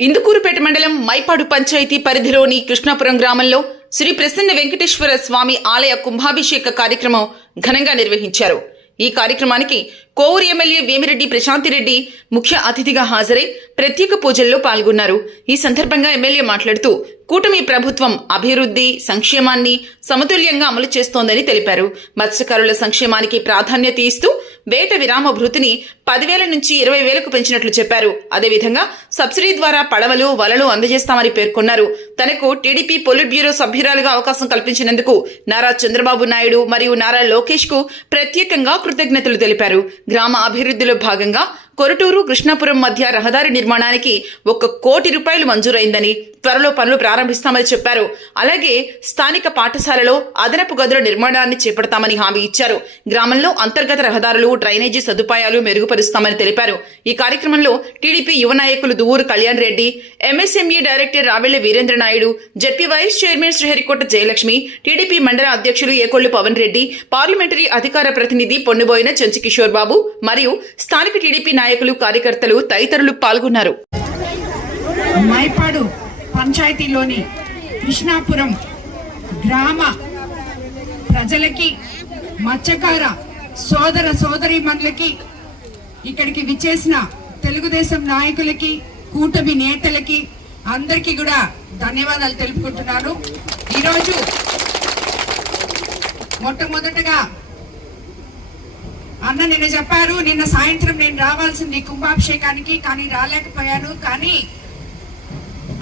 ఇందుకూరుపేట మండలం మైపాడు పంచాయతీ పరిధిలోని కృష్ణాపురం గ్రామంలో శ్రీ ప్రసన్న వెంకటేశ్వర స్వామి ఆలయ కుంభాభిషేక కార్యక్రమం ఘనంగా నిర్వహించారు. ఈ కార్యక్రమానికి కోవూరు ఎమ్మెల్యే వేమిరెడ్డి ప్రశాంతిరెడ్డి ముఖ్య అతిథిగా హాజరై ప్రత్యేక పూజల్లో పాల్గొన్నారు. ఈ సందర్భంగా ఎమ్మెల్యే మాట్లాడుతూ కూటమి ప్రభుత్వం అభివృద్ధి సంక్షేమాన్ని సమతుల్యంగా అమలు చేస్తోందని తెలిపారు. మత్స్యకారుల సంక్షేమానికి ప్రాధాన్యత ఇస్తూ వేట విరామ భృతిని 10,000 నుంచి 20,000కు పెంచినట్లు చెప్పారు. అదేవిధంగా సబ్సిడీ ద్వారా పడవలు వలలు అందజేస్తామని పేర్కొన్నారు. తనకు టీడీపీ పొలిట్ బ్యూరో సభ్యురాలుగా అవకాశం కల్పించినందుకు నారా చంద్రబాబు నాయుడు మరియు నారా లోకేష్ కు ప్రత్యేకంగా కృతజ్ఞతలు తెలిపారు. గ్రామ అభివృద్ధిలో భాగంగా కొరటూరు కృష్ణాపురం మధ్య రహదారి నిర్మాణానికి 1 కోటి రూపాయలు మంజూరైందని, త్వరలో పనులు ప్రారంభిస్తామని చెప్పారు. అలాగే స్థానిక పాఠశాలలో అదనపు గదుల నిర్మాణాన్ని చేపడతామని హామీ ఇచ్చారు. గ్రామంలో అంతర్గత రహదారులు డ్రైనేజీ సదుపాయాలు మెరుగుపరుస్తామని తెలిపారు. ఈ కార్యక్రమంలో టీడీపీ యువ నాయకులు Duvvuru Kalyan Reddy, MSME director Ravella Veerendra Naidu, ZP vice chairman Sriharikota Jayalakshmi, TDP mandal అధ్యక్షులు ఏకొల్లు పవన్ రెడ్డి, పార్లమెంటరీ అధికార ప్రతినిధి పొన్నుబోయిన చెంచుకిషోర్ బాబు మరియు స్థానిక టీడీపీ నాయకులు కార్యకర్తలు తదితరులు పాల్గొన్నారు. మైపాడు పంచాయతీలోని కృష్ణాపురం గ్రామ ప్రజలకి, మత్స్యకార సోదర సోదరీమణులకి, ఇక్కడికి విచ్చేసిన తెలుగుదేశం నాయకులకి, కూటమి నేతలకి అందరికీ కూడా ధన్యవాదాలు తెలుపుకుంటున్నాను. ఈరోజు మొట్టమొదటగా అన్న నిన్న చెప్పారు, నిన్న సాయంత్రం నేను రావాల్సింది కుంభాభిషేకానికి, కానీ రాలేకపోయాను. కానీ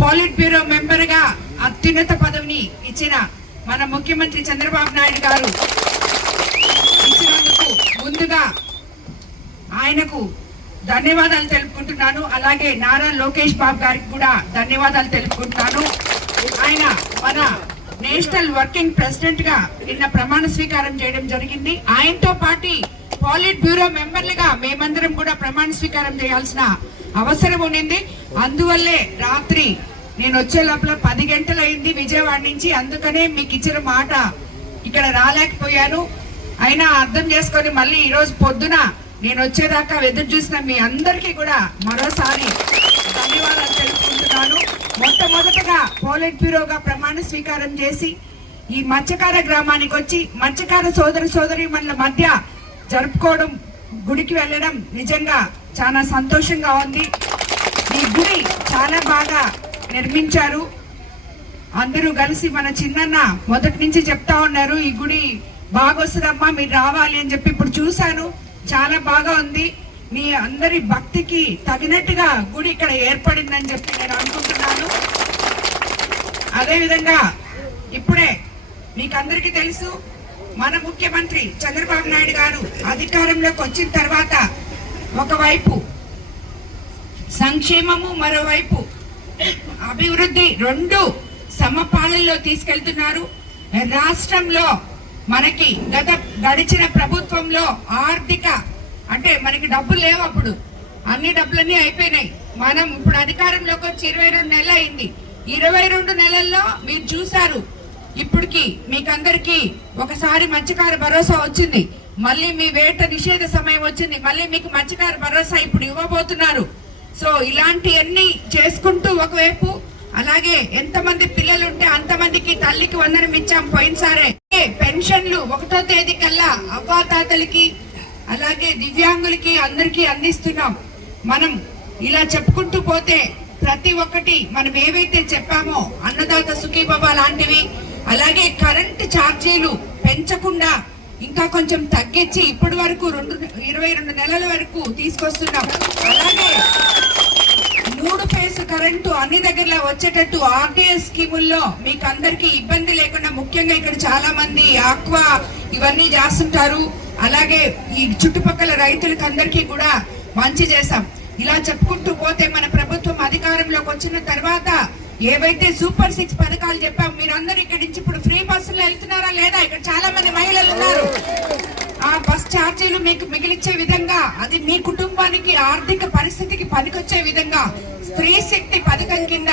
పోలిట్ బ్యూరో మెంబర్ గా అత్యున్నత పదవిని ఇచ్చిన మన ముఖ్యమంత్రి చంద్రబాబు నాయుడు గారు ఇచ్చినందుకు ముందుగా ఆయనకు ధన్యవాదాలు తెలుపుకుంటున్నాను. అలాగే నారా లోకేష్ బాబు గారికి కూడా ధన్యవాదాలు తెలుపుకుంటున్నాను. ఆయన మన నేషనల్ వర్కింగ్ ప్రెసిడెంట్ గా నిన్న ప్రమాణ స్వీకారం చేయడం జరిగింది. ఆయనతో పాటు పోలిట్ బ్యూరో మెంబర్లుగా మేమందరం కూడా ప్రమాణ స్వీకారం చేయాల్సిన అవసరం ఉండింది. అందువల్లే రాత్రి నేను వచ్చే లోపల 10 గంటలు అయింది విజయవాడ నుంచి. అందుకనే మీకు ఇచ్చిన మాట ఇక్కడ రాలేకపోయాను. అయినా అర్థం చేసుకొని మళ్ళీ ఈ రోజు పొద్దున నేను వచ్చేదాకా ఎదురు చూసిన మీ అందరికీ కూడా మరోసారి ధన్యవాదాలు తెలుపుకుంటున్నాను. మొట్టమొదటగా పోలిట్ బ్యూరోగా ప్రమాణ స్వీకారం చేసి ఈ మత్స్యకార గ్రామానికి వచ్చి మత్స్యకార సోదర సోదరీమణుల మధ్య జరుపుకోవడం, గుడికి వెళ్ళడం నిజంగా చాలా సంతోషంగా ఉంది. ఈ గుడి చాలా బాగా నిర్మించారు. అందరూ కలిసి మన చిన్నన్న మొదటి నుంచి చెప్తా ఉన్నారు, ఈ గుడి బాగా వస్తుందమ్మా మీరు రావాలి అని చెప్పి. ఇప్పుడు చూశాను, చాలా బాగా ఉంది. మీ అందరి భక్తికి తగినట్టుగా గుడి ఇక్కడ ఏర్పడిందని చెప్పి నేను అనుకుంటున్నాను. అదేవిధంగా ఇప్పుడే మీకు అందరికీ తెలుసు, మన ముఖ్యమంత్రి చంద్రబాబు నాయుడు గారు అధికారంలోకి వచ్చిన తర్వాత ఒకవైపు సంక్షేమము, మరోవైపు అభివృద్ధి రెండు సమపాలనలో తీసుకెళ్తున్నారు. రాష్ట్రంలో మనకి గడిచిన ప్రభుత్వంలో ఆర్థిక అంటే మనకి డబ్బులు లేవు, అప్పుడు అన్ని డబ్బులన్నీ అయిపోయినాయి. మనం ఇప్పుడు అధికారంలోకి వచ్చి 22 నెలలు అయింది. 22 నెలల్లో మీరు చూసారు, ఇప్పటికి మీకందరికి ఒకసారి మత్స్యకార భరోసా వచ్చింది, మళ్ళీ మీ వేట నిషేధ సమయం వచ్చింది, మళ్ళీ మీకు మత్స్యకార భరోసా ఇప్పుడు ఇవ్వబోతున్నారు. సో ఇలాంటివన్నీ చేసుకుంటూ ఒకవైపు, అలాగే ఎంతమంది పిల్లలు ఉంటే అంతమందికి తల్లికి వందనం ఇచ్చాం పోయినసారే. పెన్షన్లు 1వ తేదీ కల్లా అవ్వాతాతలకి అలాగే దివ్యాంగులకి అందరికీ అందిస్తున్నాం. మనం ఇలా చెప్పుకుంటూ పోతే ప్రతి ఒక్కటి మనం ఏవైతే చెప్పామో అన్నదాత సుఖీభవ లాంటివి, అలాగే కరెంటు ఛార్జీలు పెంచకుండా ఇంకా కొంచెం తగ్గించి ఇప్పటి వరకు 22 నెలల వరకు తీసుకొస్తున్నాం. అలాగే 3 ఫేజ్ కరెంటు అన్ని దగ్గరలో వచ్చేటట్టు ఆర్డీఎస్ స్కీముల్లో మీకు అందరికీ ఇబ్బంది లేకుండా, ముఖ్యంగా ఇక్కడ చాలా మంది ఆక్వా ఇవన్నీ చేస్తుంటారు. అలాగే ఈ చుట్టుపక్కల రైతులకు అందరికీ కూడా మంచి చేశాం. ఇలా చెప్పుకుంటూ పోతే మన ప్రభుత్వం అధికారంలోకి వచ్చిన తర్వాత ఏవైతే సూపర్ 6 పథకాలు చెప్పాం, మీరందరూ ఇక్కడి నుంచి ఇప్పుడు ఫ్రీ బస్సులో వెళ్తున్నారా లేదా? ఇక్కడ చాలా మంది మహిళలు ఉన్నారు. ఆ బస్ ఛార్జీలు మీకు మిగిలిచ్చే విధంగా, అది మీ కుటుంబానికి ఆర్థిక పరిస్థితికి పనికొచ్చే విధంగా స్త్రీ శక్తి పథకం కింద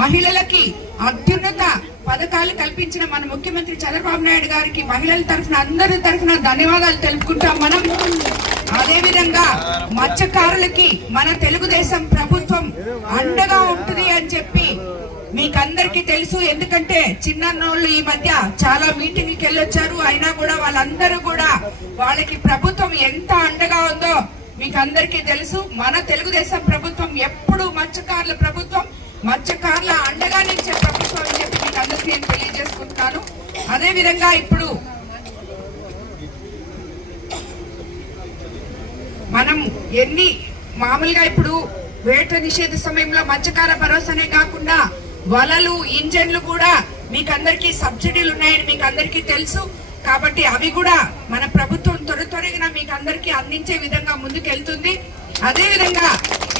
మహిళలకి అత్యున్నత పథకాలు కల్పించిన మన ముఖ్యమంత్రి చంద్రబాబు నాయుడు గారికి మహిళల తరఫున అందరి తరఫున ధన్యవాదాలు తెలుపుకుంటాం మనం. అదేవిధంగా మత్స్యకారులకి మన తెలుగుదేశం ప్రభుత్వం అండగా ఉంటుంది అని చెప్పి మీకందరికీ తెలుసు. ఎందుకంటే చిన్నోళ్ళు ఈ మధ్య చాలా మీటింగ్కి వెళ్ళొచ్చారు. అయినా కూడా వాళ్ళందరూ కూడా వాళ్ళకి ప్రభుత్వం ఎంత అండగా ఉందో మీకు అందరికీ తెలుసు. మన తెలుగుదేశం ప్రభుత్వం ఎప్పుడు మత్స్యకారుల ప్రభుత్వం, మత్స్యకారుల అండగా నిలిచే ప్రభుత్వం అని చెప్పి మీకు అందరికీ నేను తెలియజేసుకుంటున్నాను. అదే విధంగా ఇప్పుడు మనం మామూలుగా ఇప్పుడు వేట నిషేధ సమయంలో మత్స్యకార భరోసానే కాకుండా వలలు, ఇంజన్లు కూడా మీకు అందరికీ సబ్సిడీలు ఉన్నాయని మీకు అందరికీ తెలుసు. కాబట్టి అవి కూడా మన ప్రభుత్వం త్వరగా మీకు అందరికీ అందించే విధంగా ముందుకెళ్తుంది. అదే విధంగా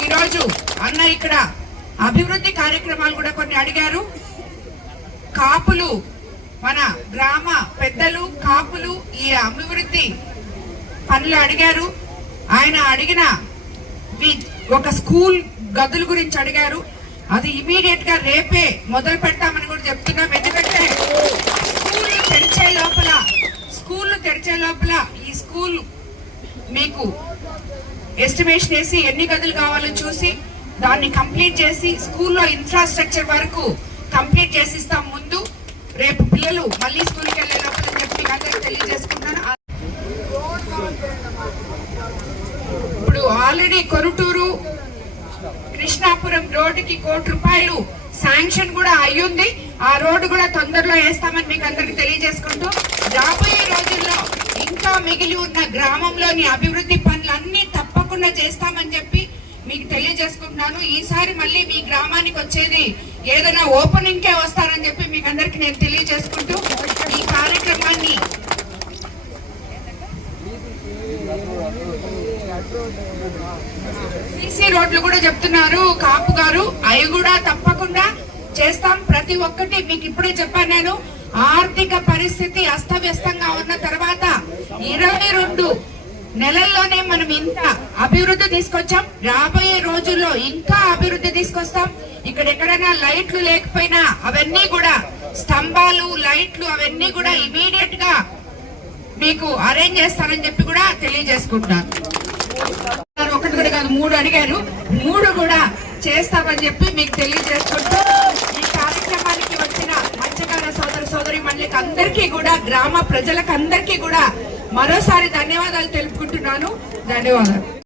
ఈరోజు అన్న ఇక్కడ అభివృద్ధి కార్యక్రమాలు కూడా కొన్ని అడిగారు. కాపులు, మన గ్రామ పెద్దలు కాపులు ఈ అభివృద్ధి పనులు అడిగారు. ఆయన అడిగిన ఒక స్కూల్ గదుల గురించి అడిగారు. అది ఇమీడియట్ గా రేపే మొదలు పెడతామని కూడా చెప్తున్నాం. ఎందుకంటే స్కూల్ తెరిచే లోపల ఈ స్కూల్ మీకు ఎస్టిమేషన్ వేసి ఎన్ని గదులు కావాలో చూసి దాన్ని కంప్లీట్ చేసి స్కూల్లో ఇన్ఫ్రాస్ట్రక్చర్ వరకు కంప్లీట్ చేసిస్తాం. ముందు రేపు పిల్లలు మళ్ళీ స్కూల్కి వెళ్లే లోపల చెప్పి అందరికి తెలియజేసుకుంటాను. ఇప్పుడు ఆల్రెడీ కొరుటూరు కృష్ణాపురం రోడ్డుకి ₹1 శాంక్షన్ కూడా అయ్యింది. ఆ రోడ్డు కూడా తొందరలో వేస్తామని మీకు అందరికి తెలియజేసుకుంటూ రాబోయే రోజుల్లో ఇంకా మిగిలి ఉన్న గ్రామంలోని అభివృద్ధి పనులన్నీ తప్పకుండా చేస్తామని చెప్పి మీకు తెలియజేసుకుంటున్నాను. ఈసారి మళ్ళీ మీ గ్రామానికి వచ్చేది ఏదైనా ఓపెనింగ్ కే వస్తారని చెప్పి మీకు అందరికి నేను తెలియజేసుకుంటూ ఈ కార్యక్రమాన్ని సీసీ రోడ్లు కూడా చెప్తున్నారు కాపు గారు, అవి కూడా తప్పకుండా చేస్తాం. ప్రతి ఒక్కటి మీకు ఇప్పుడే చెప్పాను నేను. ఆర్థిక పరిస్థితి అస్తవ్యస్తంగా ఉన్న తర్వాత 22 నెలల్లోనే మనం ఇంత అభివృద్ధి తీసుకొచ్చాం. రాబోయే రోజుల్లో ఇంకా అభివృద్ధి తీసుకొస్తాం. ఇక్కడ ఎక్కడైనా లైట్లు లేకపోయినా అవన్నీ కూడా స్తంభాలు, లైట్లు అవన్నీ కూడా ఇమీడియట్ గా మీకు అరేంజ్ చేస్తానని చెప్పి కూడా తెలియజేసుకుంటున్నాను. ఒకటి కూడా కాదు, 3 అడిగారు. 3 కూడా చేస్తామని చెప్పి మీకు తెలియజేసుకుంటూ ఈ కార్యక్రమానికి వచ్చిన మత్స్యకార సోదరి మండలికి అందరికీ కూడా, గ్రామ ప్రజలకు అందరికీ కూడా మరోసారి ధన్యవాదాలు తెలుపుకుంటున్నాను. ధన్యవాదాలు.